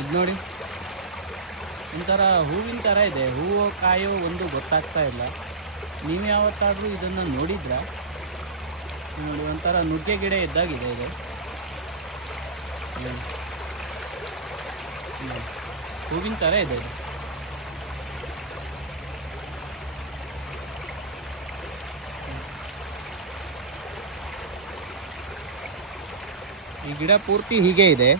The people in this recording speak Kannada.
ಇದು ನೋಡಿ, ಒಂಥರ ಹೂವಿನ ಥರ ಇದೆ. ಹೂವು ಕಾಯೋ ಒಂದು ಗೊತ್ತಾಗ್ತಾ ಇಲ್ಲ. ನೀವು ಯಾವತ್ತಾದರೂ ಇದನ್ನು ನೋಡಿದ್ರಾ? ನೋಡಿ, ಒಂಥರ ನುಗ್ಗೆ ಗಿಡ ಇದ್ದಾಗಿದೆ ಇದು. ಹೂವಿನ ಥರ ಇದೆ ಇದು. ಈ ಗಿಡ ಪೂರ್ತಿ ಹೀಗೆ ಇದೆ.